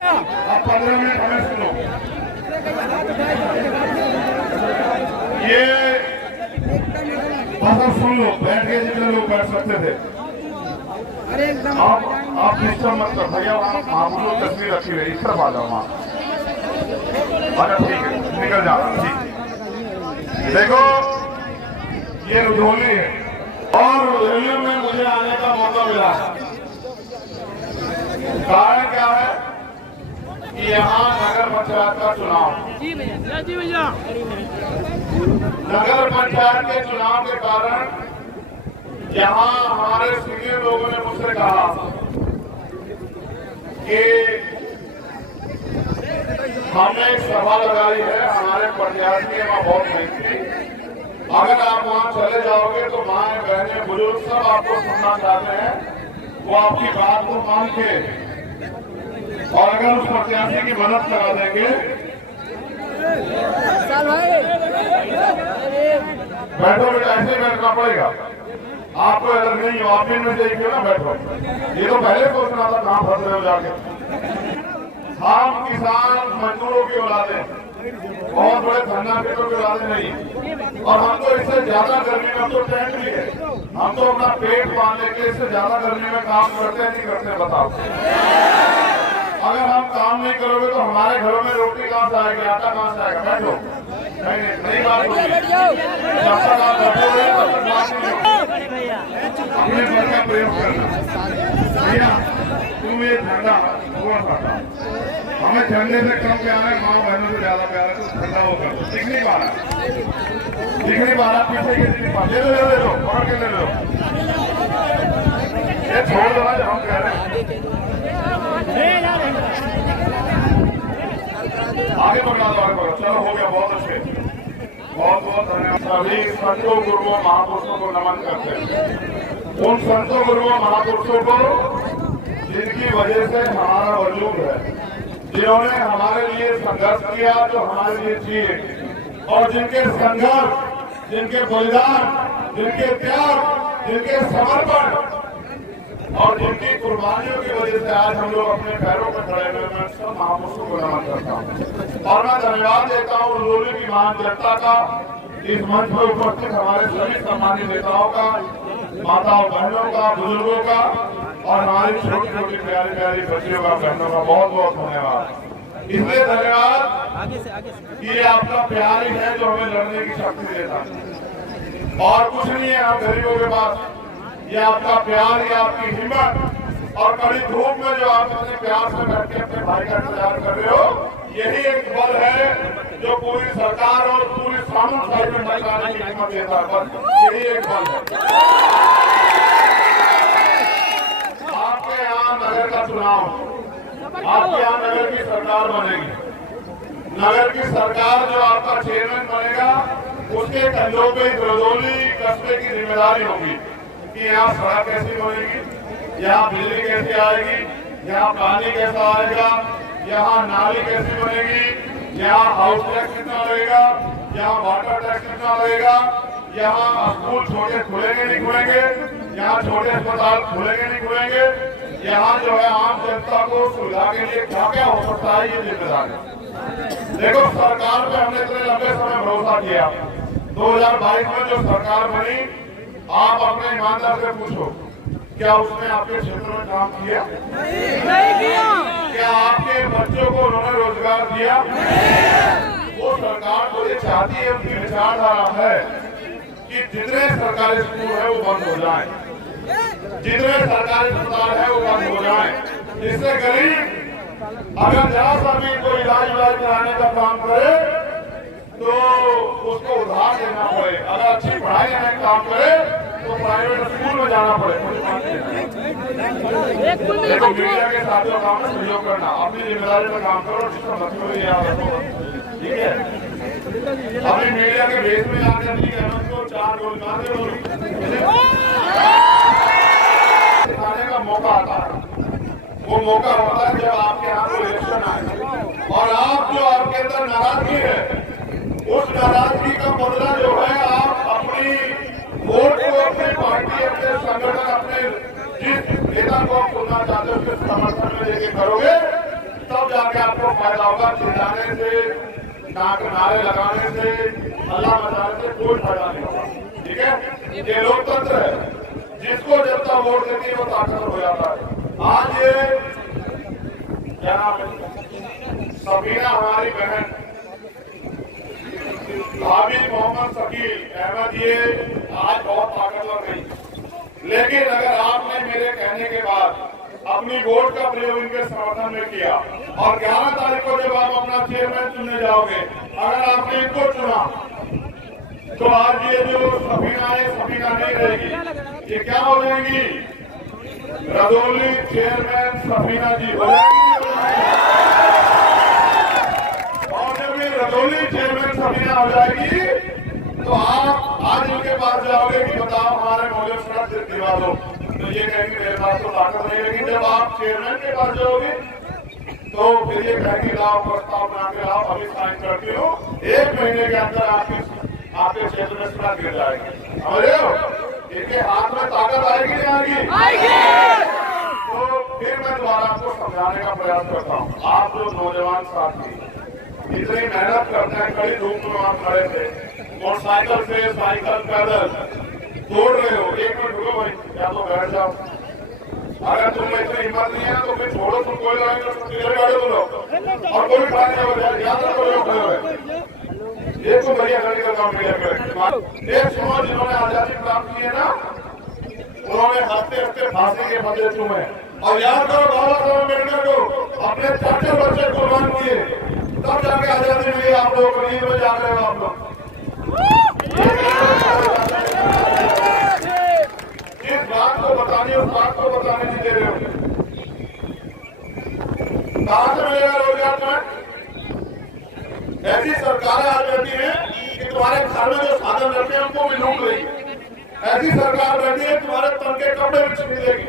अब 15 मिनट हमें सुनो। ये बस अब सुन लो, बैठ के जितने लोग बैठ सकते थे। आप डिस्टर्ब मत कर भैया, वहाँ तस्वीर रखी है, इस तरफ आ जाओ वहाँ। अच्छा ठीक है, निकल जाना। ठीक, देखो ये रुधौली है और रुधौली में मुझे आने का मौका मिला। कारण क्या है कि यहाँ नगर पंचायत का चुनाव, जी भैया नगर पंचायत के चुनाव के कारण यहाँ हमारे सीनियर लोगों ने मुझसे कहा कि हमने एक सभा लगाई है, हमारे प्रत्याशी वहाँ बहुत मेहनती, अगर आप वहाँ चले जाओगे तो माए बहने बुजुर्ग सब आपको सुनना चाहते हैं, वो आपकी बात को मान के और अगर उस प्रत्याशी की मदद करा देंगे। बैठो बेटा, ऐसे बैठना पड़ेगा आपको, अगर नहीं हो आप इनमें से एक ना बैठो। ये तो पहले सोचना था कहाँ फंस रहे हो जाके। हम किसान मजदूरों की औलादे, बहुत बड़े धन्नापीठों की औलादे नहीं, और हम तो इससे ज्यादा गर्मी में, हम तो टेंट भी है, हम तो अपना पेट पालने के इससे ज्यादा गर्मी में काम करते हैं, नहीं करते बताओ। अगर हम काम नहीं करोगे तो हमारे घरों में रोटी कहाँ से आएगी, आटा कहाँ से आएगा। बैठो, नहीं बात होगी, जब तक आप बैठोगे तब तक बात नहीं होगी। अपने घर का प्रयोग करना भैया। तुम ये ठंडा थोड़ा सा, हमें ठंडे से कम प्यार है, माँ बहनों से ज्यादा प्यार है, तो ठंडा होकर दिख नहीं पा रहा, दिख नहीं पा रहा, पीछे के दिख नहीं पा। ले लो पकड़ के ले लो, ये छोड़ दो ना जो हम कह रहे हैं, आगे बढ़ा दो, आगे बढ़ो। चलो हो गया, बहुत अच्छे, बहुत बहुत धन्यवाद। सभी संतों गुरुओं महापुरुषों को नमन करते हैं, उन संतों गुरुओं महापुरुषों को जिनकी वजह से हमारा वजूद है, जिन्होंने हमारे लिए संघर्ष किया, जो हमारे लिए जिए, और जिनके संघर्ष, जिनके बलिदान, जिनके त्याग, जिनके समर्पण और जिनकी कुर्बानियों की वजह से आज हम लोग अपने पैरों पर खड़े हुए। मैं सब महापुरुषों को नमन करता हूँ और मैं धन्यवाद देता हूँ रुधौली की महान जनता का, इस मंच पर उपस्थित हमारे सभी सम्मानित नेताओं का, माताओं बहनों का, बुजुर्गों का, और हमारी छोटी छोटी प्यारी प्यारी बच्चियों का, बहनों का बहुत बहुत धन्यवाद। इसलिए धन्यवाद कि ये आपका प्यार ही है जो हमें लड़ने की शक्ति देता है, और कुछ नहीं है हम गरीबों के पास। ये आपका प्यार, ये आपकी हिम्मत, और कड़ी धूप में जो आप अपने प्यार से बैठ के अपने भाई का इंतजार कर रहे हो, यही एक बल है जो पूरी सरकार और पूरी सामुदायिक में सरकार की हिम्मत देता है। बस यही एक बल है। आपके यहाँ नगर का चुनाव, आपके यहाँ नगर की सरकार बनेगी, नगर की सरकार जो आपका चेयरमैन बनेगा उसके कंधों पे रुधौली कस्बे की जिम्मेदारी होगी कि यहाँ सड़क कैसी बनेगी, यहाँ बिजली कैसे आएगी, यहाँ पानी कैसा आएगा, यहाँ नाली कैसी बनेगी, यहाँ हाउस टैक्स कितना लगेगा, यहाँ वाटर टैक्स कितना लगेगा, यहाँ स्कूल छोटे खुलेंगे नहीं खुलेंगे, यहाँ छोटे अस्पताल खुलेंगे नहीं खुलेंगे, यहाँ जो है आम जनता को सुविधा के लिए क्या क्या हो सकता है, ये जिम्मेदारी। देखो सरकार पे हमने इतने लंबे समय भरोसा किया, 2022 में जो सरकार बनी, आप अपने ईमानदार से पूछो क्या उसने आपके क्षेत्र में काम किया? नहीं किया। क्या आपके बच्चों को उन्होंने रोजगार दिया? वो सरकार तो ये चाहती है, उनकी विचारधारा है कि जितने सरकारी स्कूल है वो बंद हो जाए, जितने सरकारी अस्पताल है वो बंद हो जाए, जिससे गरीब अगर जरा सा भी कोई इलाज कराने का काम करे तो उसको उधार देना पड़े, अगर अच्छी पढ़ाई करने का काम करे तो प्राइवेट स्कूल में जाना पड़े। देखो मीडिया के साथियों काम में सहयोग करना, अपनी जिम्मेदारी में काम करो, जिसका मतलब याद रखो, ठीक है। अपनी मीडिया के बेस में आकर को 4 रोजगार दिखाने का मौका आता है, वो मौका होता है जब आपके यहाँ कोई इलेक्शन आए और आप जो आपके अंदर नाराजगी है, उस नाराजगी का बदला जो है आप अपनी वोट को, अपनी पार्टी, अपने संगठन, अपने जिस नेता को आप चुनना चाहते हो उसके समर्थन में लेके करोगे, तब जाके आपको फायदा होगा। चिल्लाने से, नारे लगाने से, हल्ला मचाने से कोई फायदा नहीं होगा। ठीक है, ये लोकतंत्र है। जिसको जनता वोट देती है वो ताकतवर हो जाता है। आज ये क्या नाम है, सबीना हमारी बहन भाभी मोहम्मद शकील अहमद, ये आज बहुत ताकतवर नहीं, लेकिन अगर आपने मेरे कहने के बाद अपनी वोट का प्रयोग इनके समर्थन में किया और 11 तारीख को जब आप अपना चेयरमैन चुनने जाओगे, अगर आपने इनको चुना तो आज ये जो सबीना है, सबीना नहीं रहेगी, ये क्या हो जाएगी, रजौली चेयरमैन सबीना जी हो जाएगी। और जब ये रजौली चेयरमैन सबीना हो जाएगी तो आप आज इनके पास जाओगे कि बताओ हमारे मौजूद सड़क दिलवा दो, तो ये कहेंगे मेरे पास तो ताकत नहीं। लेकिन जब आप चेयरमैन के पास जाओगे तो फिर ये कहेंगे लाओ प्रस्ताव बना के लाओ, अभी साइन करती हूँ, 1 महीने के अंदर आपके क्षेत्र में सड़क गिर जाएगी। समझ हो, इनके हाथ में ताकत आएगी नहीं आएगी? तो फिर मैं दोबारा आपको समझाने का प्रयास करता हूँ। आप जो नौजवान साथी इतनी मेहनत करते हैं, कड़ी धूप में आप खड़े थे, मोटरसाइकिल से साइकिल पैदल दौड़ रहे हो, 1 मिनट रुको भाई, या तो बैठ जाओ। अगर तुम में इतनी हिम्मत नहीं है तो फिर छोड़ो, तुम कोई गाड़ी तुम लोग और कोई खड़ा नहीं हो जाए, याद रखो लोग खड़े हुए। एक तो बढ़िया गाड़ी का काम क्लियर करें। एक सुनो, जिन्होंने आजादी प्राप्त की है ना, उन्होंने हफ्ते हफ्ते फांसी के बदले चुमे, और याद करो बाबा साहब अम्बेडकर को अपने 4 बच्चे कुर्बान किए, तब जाके आजादी मिली। आप लोग नींद में जा रहे हो, आप लोग जिस बात को बतानी उस बात को बताने नहीं दे रहे हो। कहां से मिलेगा रोजगार तुम्हें? ऐसी सरकारें आ जाती हैं कि तुम्हारे घर में जो साधन रहते हैं उनको भी लूट लेगी। ऐसी सरकार रहती है तुम्हारे तन के कपड़े भी छीन लेगी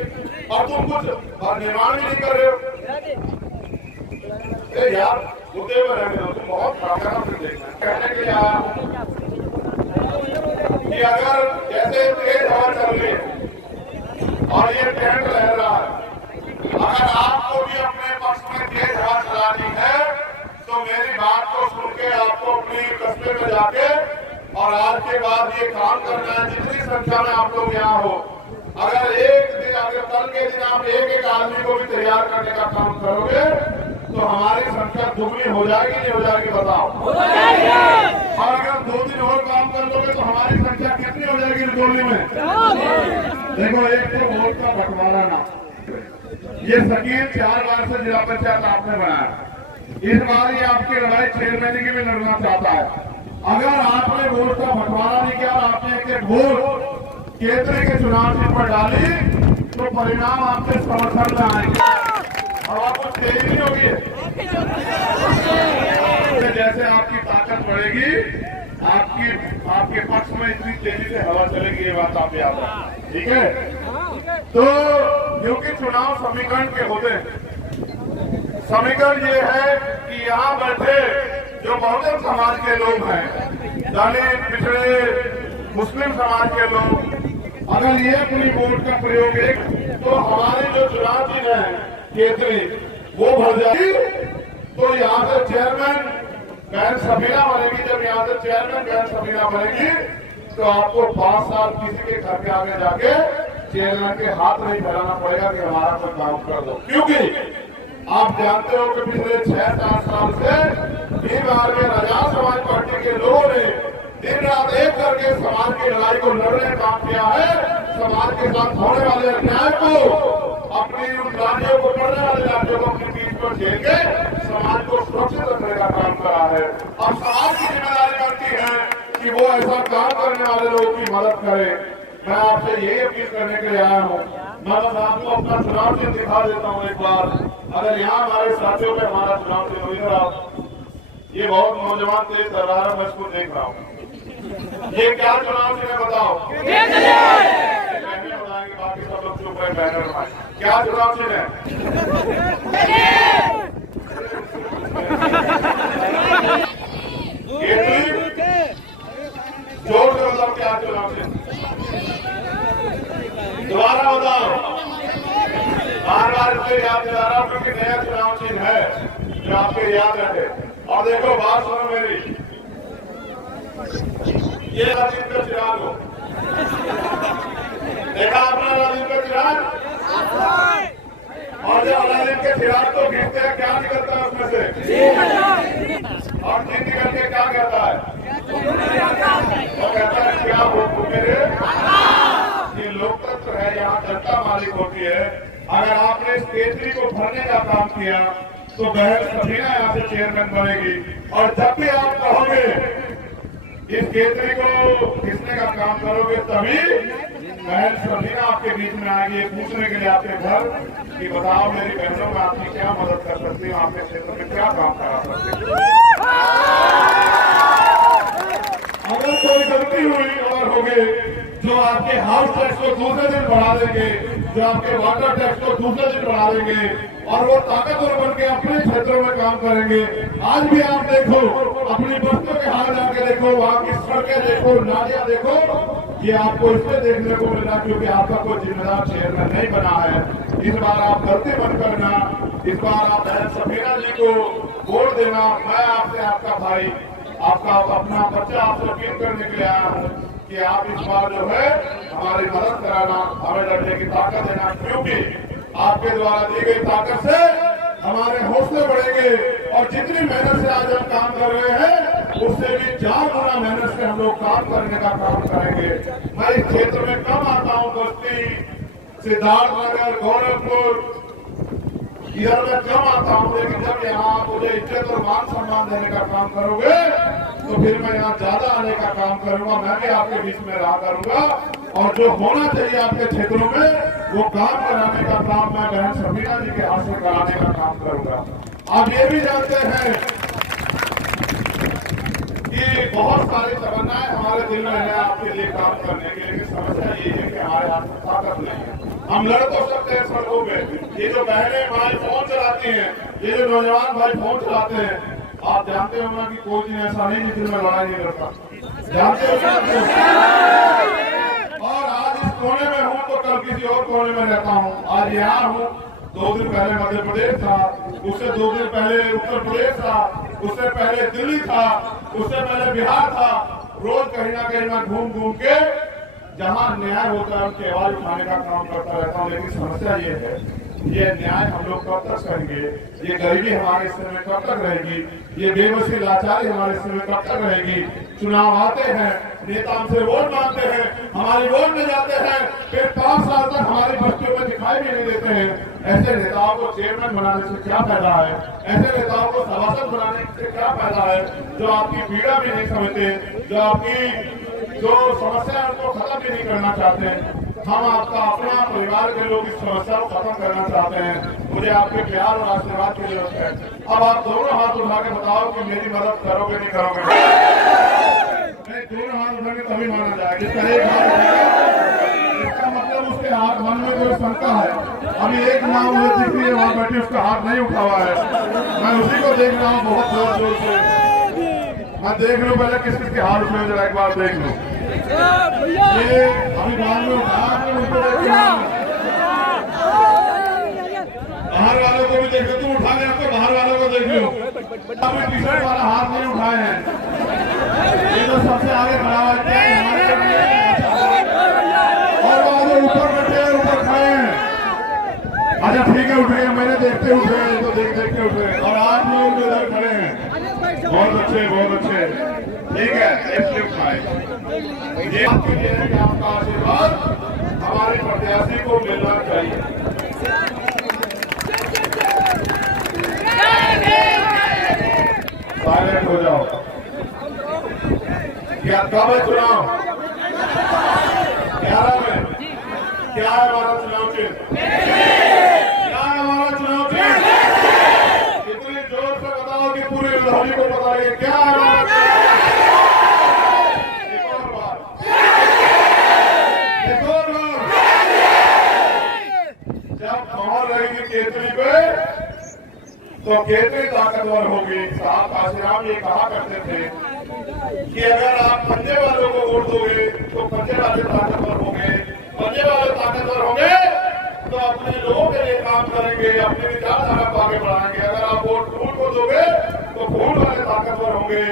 और तुम कुछ और निर्माण भी नहीं कर रहे हो। यार मुद्दे में रहने दो, तुम बहुत खराब फिर देखना। कहने के लिए आया कि अगर जैसे तेज हवा चल रही है और ये टेंट लहर रहा है, अगर आपको भी अपने पक्ष में तेज हवा चलानी है तो मेरी बात को सुन के आपको अपनी कस्बे में जाके और आज के बाद ये काम करना है। जितनी संख्या में आप लोग यहाँ हो, अगर एक दिन, अगर कल के दिन आप एक आदमी को भी तैयार करने का काम करोगे तो हमारी संख्या दुगनी हो जाएगी, नहीं हो जाएगी बताओ? हो जाएगी। और अगर 2 दिन और काम कर लोगे तो हमारी संख्या कितनी हो जाएगी रजौली में? देखो, एक तो वोट का बंटवारा ना, ये शकील 4 बार से जिला पंचायत आपने बनाया, इस बार ये आपकी लड़ाई चेयरमैन की भी लड़ना चाहता है। अगर आपने वोट का बंटवारा नहीं किया और आपने एक वोट केंद्र के चुनाव चिन्ह पर डाली तो परिणाम आपके समर्थन में आएंगे और आपको तेजी नहीं होगी। जैसे आपकी ताकत बढ़ेगी, आपके पक्ष में इतनी तेजी से हवा चलेगी, ये बात आप याद रखें। ठीक है, तो क्योंकि चुनाव समीकरण के होते हैं, समीकरण ये है कि यहाँ बैठे जो बहुजन समाज के लोग हैं, दलित, पिछड़े, मुस्लिम समाज के लोग, अगर ये अपनी वोट का प्रयोग तो हमारे जो चुनाव चिन्ह है केंद्रीय वो भर जाएगी, तो यहाँ से चेयरमैन बहन सबीना बनेगी। जब यहाँ से चेयरमैन बहन सबीना बनेगी तो आपको 5 साल किसी के घर के आगे जाके चेयरमैन के हाथ नहीं फैलाना पड़ेगा कि हमारा कोई काम कर दो, क्योंकि आप जानते हो कि पिछले 6-7 साल से बिहार में रजा समाज पार्टी के लोगों ने दिन रात एक करके समाज की लड़ाई को लड़ने का काम किया है। समाज के साथ होने वाले अन्याय को, अपनी उन राज्यों को, पड़ने वाले राज्यों को अपनी बीच पर झेल के समाज को सुरक्षित रखने का काम करा है। अब समाज की जिम्मेदारी बनती है कि वो ऐसा काम करने वाले लोगों की मदद करे। मैं आपसे यही अपील करने के लिए आया हूँ। मैं बस आपको अपना चुनाव चिन्ह दिखा देता हूँ एक बार। अगर यहाँ हमारे साथियों में हमारा चुनाव चिन्ह इधर आप, ये बहुत नौजवान तेज कर रहा है, मैं इसको देख रहा हूँ। ये क्या चुनाव चिन्ह है बताओ? बताएंगे, बाकी सब लोग चुप रहे, बैनर बनाए। क्या चुनाव चिन्ह है? जोर से बताओ क्या चुनाव चिन्ह? दोबारा बताओ। बार बार इसलिए याद दिला रहा हूं क्योंकि नया चुनाव चिन्ह है। जो आपके याद रहे। और देखो बात सुनो मेरी, ये अलादीन का चिराग हो, देखा आपने अलादीन का चिराग? और जब अलादीन के चिराग को गिरते हैं क्या निकलता है उसमें से? और दिन निकल के क्या कहता है? वो कहता है क्या हो मेरे? ये लोकतंत्र है, यहाँ जनता मालिक होती है। अगर आपने इस केतली को भरने का काम किया तो बहन सफीना यहाँ से चेयरमैन बनेगी। और जब भी आप कहोगे इस केतली को खींचने का काम करोगे तभी बहन सफीना आपके बीच में आएगी पूछने के लिए आपके घर कि बताओ मेरी बहनों में आपकी क्या मदद कर सकती हूँ, आपके क्षेत्र में क्या काम करा सकती हूँ। अगर कोई गलती हुई और हो गई, जो आपके हाउस टैक्स को दूसरे दिन बढ़ा देंगे, जो आपके वाटर टैक्स को दूसरे दिन बढ़ा देंगे और वो ताकतवर बन के अपने क्षेत्रों में काम करेंगे। आज भी आप देखो, अपनी बस्तियों के हाल जाके देखो, वहाँ की सड़कें देखो, नालियां देखो, ये आपको इसलिए देखने को मिला क्योंकि आपका कोई जिम्मेदार चेयरमैन नहीं बना है। इस बार आप गलती मत करना, इस बार आप बहन सफीना जी को वोट देना। मैं आपसे, आपका भाई, आपका अपना बच्चा आपसे अपील करने के लिए आया हूँ कि आप इस बार जो है हमारी मदद कराना, हमें लड़ने की ताकत देना, क्योंकि आपके द्वारा दी गई ताकत से हमारे हौसले बढ़ेंगे और जितनी मेहनत से आज हम काम कर रहे हैं उससे भी 4 गुना मेहनत से हम लोग काम करने का काम करेंगे। मैं इस क्षेत्र में कम आता हूँ, बस्ती, सिद्धार्थनगर, गोरखपुर, इधर मैं कम आता हूँ, लेकिन जब यहाँ मुझे इज्जत और मान सम्मान देने का काम करोगे तो फिर मैं यहाँ ज्यादा आने का काम करूंगा। मैं भी आपके बीच में रहा करूंगा और जो होना चाहिए आपके क्षेत्रों में वो काम कराने का काम मैं बहन सफीना जी के हाथ से कराने का काम करूंगा। आप ये भी जानते हैं कि बहुत सारी तमन्नाएं हमारे दिल में है आपके लिए काम करने की, लेकिन समस्या ये है कि हमारे हाथ में ताकत नहीं है। हम लड़ तो सकते हैं सड़कों पे, ये जो बहनें भाई फोन चलाती हैं, ये जो नौजवान भाई फोन चलाते हैं, आप जानते होंगे कि कोई दिन ऐसा नहीं जिसमें मैं लड़ाई नहीं करता, जानते हो। और आज इस कोने में हूँ तो कल किसी और कोने में रहता हूँ। आज यहाँ हूँ, 2 दिन पहले मध्य प्रदेश था, उससे 2 दिन पहले उत्तर प्रदेश था, उससे पहले दिल्ली था, उससे पहले बिहार था। रोज कहीं ना कहीं मैं घूम घूम के जहाँ न्याय होता है उनकी आवाज उठाने का काम करता रहता हूँ। लेकिन समस्या ये है, ये न्याय हम लोग कब तक करेंगे? ये गरीबी हमारे हिस्से में कब तक रहेगी? ये बेबसी लाचारी हमारे हिस्से में कब तक रहेगी? चुनाव आते हैं, नेता हमसे वोट मांगते हैं, हमारी वोट में जाते हैं, फिर 5 साल तक हमारी बस्तियों में दिखाई भी नहीं देते हैं। ऐसे नेताओं को चेयरमैन बनाने से क्या फायदा है? ऐसे नेताओं को सभासद बनाने से क्या फायदा है जो आपकी पीड़ा भी नहीं समझते, जो आपकी जो समस्या है उनको खत्म भी नहीं करना चाहते। हम आपका अपना परिवार के लोग इस समस्या को खत्म करना चाहते हैं। मुझे आपके प्यार और आशीर्वाद की जरूरत है। अब आप दोनों हाथ उठा के बताओ कि मेरी मदद करोगे नहीं करोगे? नहीं, दोनों हाथ उठा के तभी माना जाएगा। जिसका एक हाथ उठाएगा इसका मतलब उसके हाथ मन में कोई शंका है। अभी एक नाम मुझे दिख रही है वहां बैठी, उसका हाथ नहीं उठा हुआ है। मैं उसी को देख रहा हूँ बहुत जोर जोर से। मैं देख लूँ पहले किस किसके हाथ उठे, जरा एक बार देख लूँ। ये अभी बाद में उठा, बाहर वालों को भी देख लो, तुम उठा ले आपको, बाहर वालों को देख लो। अभी टी-शर्ट वाला हाथ नहीं उठाए हैं, ये तो सबसे आगे खड़ा है और वो आगे ऊपर बैठे हैं, ऊपर खड़े हैं। अच्छा ठीक है, उठ गए, मैंने देखते उठे, तो देख देख के उठे। और आप लोग इधर खड़े हैं, बहुत अच्छे बहुत अच्छे, ठीक है। एक लिफ्ट आए, ये आपके लिए है कि आपका आशीर्वाद हमारे प्रत्याशी को मिलना चाहिए। साइलेंट हो जाओ। क्या कब है चुनाव? 11 में। क्या है हमारा चुनाव चिन्ह? क्या है हमारा चुनाव चिन्ह? इतनी जोर से बताओ कि पूरी उधौली को बताइए क्या है हमारा केतली पे, तो केतली ताकतवर होगी। साहब काशीराम ये कहा करते थे कि अगर आप पंजे वालों को वोट दोगे तो पंजे वाले ताकतवर होंगे, पंजे वाले ताकतवर होंगे तो अपने लोगों के लिए काम करेंगे, अपनी विचारधारा को आगे बढ़ाएंगे। अगर आप वोट टूट को को दोगे तो फूल वाले ताकतवर होंगे,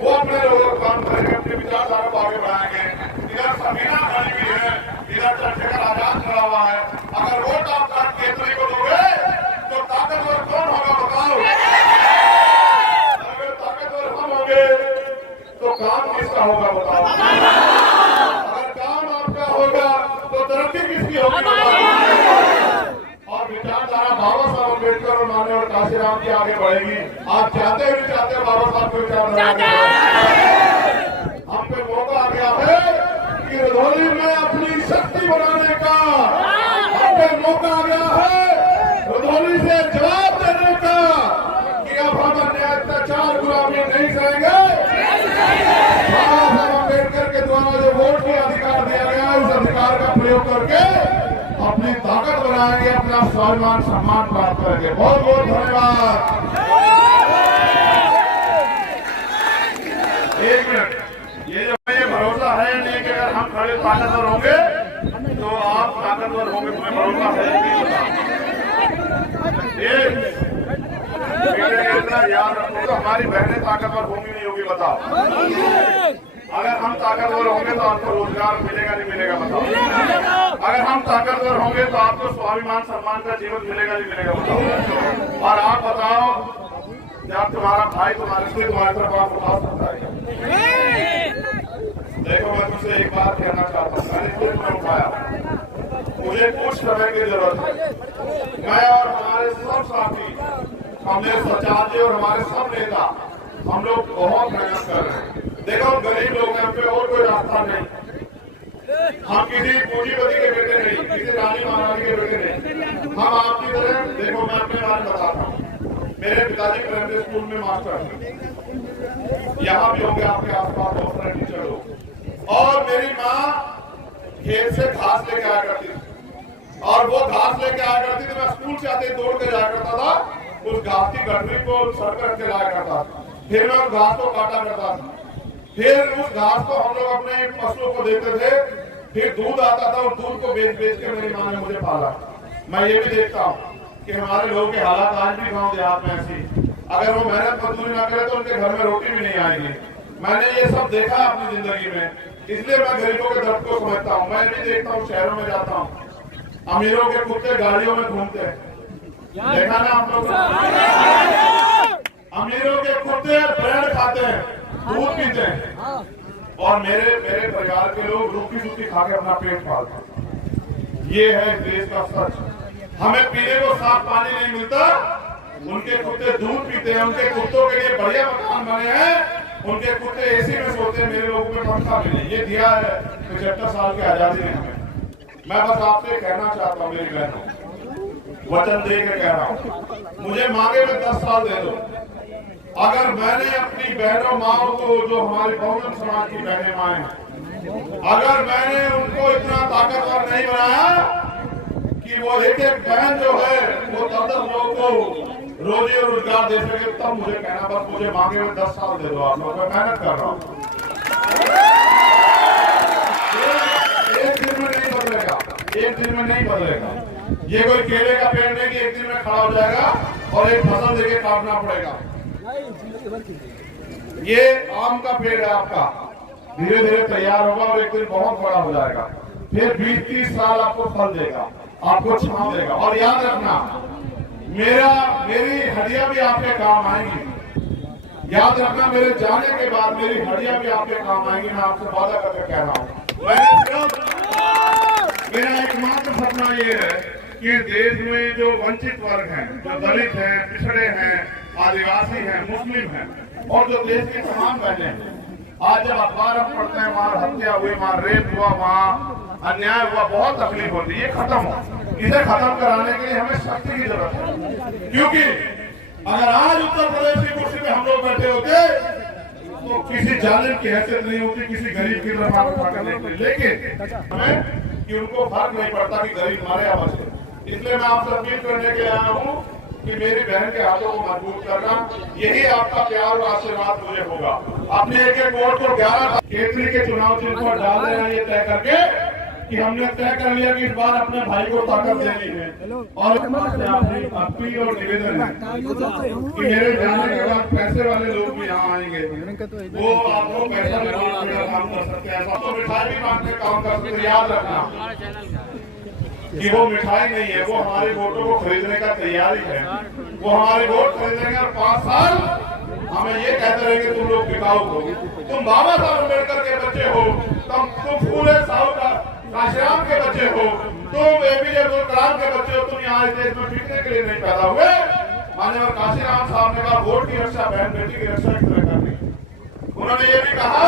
वो अपने लोगों का काम करेंगे, अपनी विचारधारा को आगे बढ़ाएंगे। इधर समीना खड़ी हुई है, इधर चंद्रशेखर आजाद खड़ा हुआ है। अगर वोट आप केतरी को दोगे तो ताकतवर कौन होगा बताओ? अगर ताकतवर हम होंगे तो काम किसका होगा बताओ? अगर काम आपका होगा तो तरक्की किसकी होगी? और विचारधारा बाबा साहब अम्बेडकर और माननीय काशीराम की आगे बढ़ेगी। आप चाहते भी चाहते बाबा साहब को विचारधारा हम पे मौका आ गया है कि रजौली में अपनी शक्ति बनाने का, हम पे मौका आ गया है रजौली से जवाब देने का कि अब हम अन्याय अत्याचार गुलामी नहीं सहेंगे। बाबा साहब अम्बेडकर के द्वारा जो वोट का अधिकार दिया गया है, उस अधिकार का प्रयोग करके अपनी ताकत बनाएंगे, अपना स्वाभिमान सम्मान प्राप्त करेंगे। बहुत बहुत धन्यवाद। एक मिनट, ये जो ये भरोसा है नहीं कि अगर हम खड़े ताकतवर होंगे तो आप ताकतवर होंगे, तुम्हें भरोसा है नहीं? याद रखो, तो हमारी बहनें ताकतवर होंगी नहीं होगी बताओ? अगर हम ताकतवर होंगे तो आपको रोजगार मिलेगा नहीं मिलेगा बताओ? अगर हम ताकतवर होंगे तो आपको स्वाभिमान सम्मान का जीवन मिलेगा नहीं मिलेगा बताओ? और आप बताओ, जब तुम्हारा भाई तुम्हारे तरफ आप उठा सकता है? देखो, मैं तुमसे एक बात कहना चाहता हूँ, मैंने खुद में उठाया, मुझे कुछ समय की जरूरत है। मैं और हमारे सब साथी, हमारे सचार्य और हमारे सब नेता, हम लोग बहुत मेहनत कर रहे हैं। देखो, गरीब लोग हैं, पे और कोई रास्ता नहीं। हम किसी पूंजीपति के बेटे नहीं, किसी रानी महारानी के बेटे नहीं। हम आपकी तरह, देखो मैं अपने बारे में बताता हूँ, मेरे पिताजी प्राइमरी स्कूल में मास्टर हैं, यहाँ भी होंगे आपके आसपास बहुत सारे टीचर लोग। और मेरी माँ खेत से घास लेके आया करती थी, और वो घास लेके आया करती थी, मैं स्कूल से आते दौड़ के जाया करता था, उस घास की गठरी को सर कर के लाया करता था, फिर मैं उस घास को काटा करता था, फिर उस घास को हम लोग अपने पशुओं को देते थे, फिर दूध आता था और दूध को बेच बेच के मेरी माँ ने मुझे पाला। मैं ये भी देखता हूँ कि हमारे लोगों के हालात आज भी गांव देहात में ऐसी, अगर वो मेहनत मजदूरी ना करे तो उनके घर में रोटी भी नहीं आएगी। मैंने ये सब देखा अपनी जिंदगी में, इसलिए मैं गरीबों के दर्द को समझता हूँ। मैं भी देखता हूँ, शहरों में जाता हूँ, अमीरों के कुत्ते गाड़ियों में घूमते हैं, देखा ना आप लोग? अमीरों के कुत्ते ब्रेड खाते हैं, दूध पीते हैं, और मेरे परिवार के लोग रोटी सूटी खा के अपना पेट पालते हैं। ये है इस देश का सच। हमें पीने को साफ पानी नहीं मिलता, उनके कुत्ते दूध पीते हैं, उनके कुत्तों के लिए बढ़िया मकान बने हैं, उनके कुत्ते एसी में सोते हैं, मेरे लोगों को पंखा मिले। ये दिया है 75 साल की आजादी ने हमें। मैं बस आपसे कहना चाहता हूँ मेरी बहनों, वचन दे के कह रहा हूँ, मुझे मांगे में 10 साल दे दो। अगर मैंने अपनी बहनों माओ को, जो हमारे बहुजन समाज की बहनें माएं हैं, अगर मैंने उनको इतना ताकतवर नहीं बनाया कि वो एक एक बहन जो है वो 10-10 लोगों को रोजी और रोजगार दे सके, तब मुझे कहना, बस मुझे मांगे में 10 साल दे दो आप लोग, मैं मेहनत कर रहा हूँ। एक दिन में नहीं बदलेगा, एक दिन में नहीं बदलेगा। ये कोई केले का पेड़ नहीं कि एक दिन में खड़ा हो जाएगा और एक फसल देके काटना पड़ेगा। ये आम का पेड़ है आपका, धीरे धीरे तैयार होगा और एक दिन बहुत बड़ा हो जाएगा, फिर 20-30 साल आपको फल देगा, आपको छांव देगा। और याद रखना, मेरी हड्डियां भी आपके काम आएंगी। याद रखना, मेरे जाने के बाद मेरी हड्डियां भी आपके काम आएंगी। मैं आपसे वादा करके कह रहा हूँ, मेरा एकमात्र सपना ये है कि देश में जो वंचित वर्ग हैं, जो दलित हैं, पिछड़े हैं, आदिवासी हैं, मुस्लिम हैं, और जो देश की तमाम बहनें हैं, आज जब अखबार हम पढ़ते हैं वहाँ हत्या हुई, वहाँ रेप हुआ, वहाँ अन्याय हुआ, बहुत तकलीफ होती है। ये खत्म हो, इसे खत्म कराने के लिए हमें शक्ति की जरूरत है। क्योंकि अगर आज उत्तर प्रदेश की कुर्सी पे हम लोग बैठे होते तो किसी जालिम की हैसियत नहीं होती, किसी गरीब की तरफ हाथ उठा कर, लेकिन हमें कि उनको फर्क नहीं पड़ता कि गरीब मारे या बचे। इसलिए मैं आपसे अपील करने के लिए आया हूँ कि मेरी बहन के हाथों को मजबूत करना, यही आपका प्यार और आशीर्वाद मुझे होगा। अपने एक एक वोट को 11 केतरी के चुनाव चिन्ह पर डाल देना, ये तय करके कि हमने तय कर लिया कि इस बार अपने भाई को ताकत देनी है। और अपील और निवेदन है कि मेरे जाने के बाद पैसे वाले लोग भी यहाँ आएंगे, वो आपको पैसा भी बांटने का काम कर सकते हैं, सबको मिठाई भी बांटने का काम कर सकते हैं। याद रखना कि वो मिठाई नहीं है, वो हमारे वोटों को खरीदने का तैयारी है। वो हमारे वोट खरीदेंगे और 5 साल हमें ये कहते रहेंगे तुम लोग बिकाऊ हो, तुम बाबा साहब अम्बेडकर के बच्चे हो, तुम फूले साहू का काशीराम के बच्चे हो, तुम एपीजे अब्दुल कलाम के बच्चे हो। तुम यहाँ इस देश में टिकने के लिए नहीं पैदा हुए। माननीय काशीराम साहब ने कहा वोट की रक्षा बहन बेटी की रक्षा की तरह करनी। उन्होंने ये भी कहा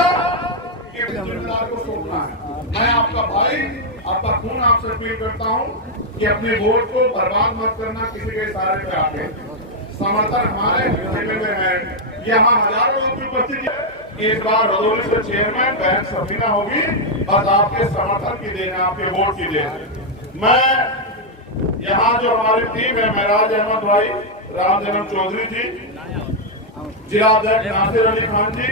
कि जिम्मेदार को सौंपना है। मैं आपका भाई, आपका खून आपसे अपील करता हूँ कि अपने वोट को बर्बाद मत करना किसी के इशारे पे आके। समर्थन हमारे जिले में है, यहाँ हजारों लोग की उपस्थिति है। इस बार रजौली से चेयरमैन बहन सफीना होगी, बस आपके समर्थन की देन, आपके वोट की देन। मैं यहाँ जो हमारी टीम है, महराज अहमद भाई, राम जन्म चौधरी जी, जिला अध्यक्ष नासिर अली खान जी,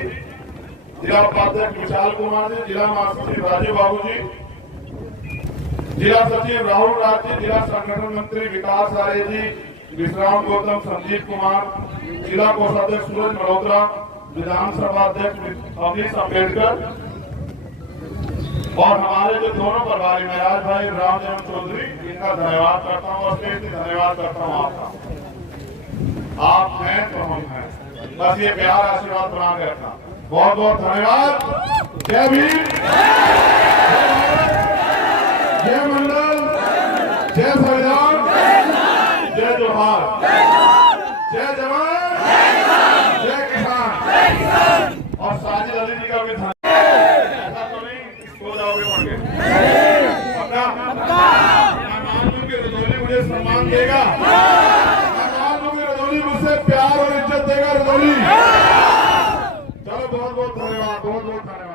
जिला उपाध्यक्ष विशाल कुमार जी, जिला महासचिव राजीव बाबू जी, जिला सचिव राहुल राज जी, जिला संगठन मंत्री विकास आर्य जी, विश्राम गौतम, संजीव कुमार, जिला कोषाध्यक्ष सूरज मल्होत्रा, विधानसभा अध्यक्ष अवनीश अम्बेडकर और हमारे जो दोनों प्रभारी महराज भाई राम जन्म चौधरी, इनका धन्यवाद करता हूँ और धन्यवाद करता हूँ आपका। आप हैं तो हम हैं, बस ये प्यार आशीर्वाद बना के रखना। बहुत बहुत धन्यवाद। जय भीम, जय मंडल, जय संविधान, जय जोहार, जय जवान, जय किसान। और साजिद अली जी का भी धन्यवाद। ऐसा तो नहीं सो जाओगे पढ़ के, पक्का? मैं मान लूं कि रजौली मुझे सम्मान देगा, मैं मान लूं कि रजौली मुझसे प्यार और इज्जत देगा। रजौली, चलो बहुत बहुत धन्यवाद, बहुत बहुत धन्यवाद।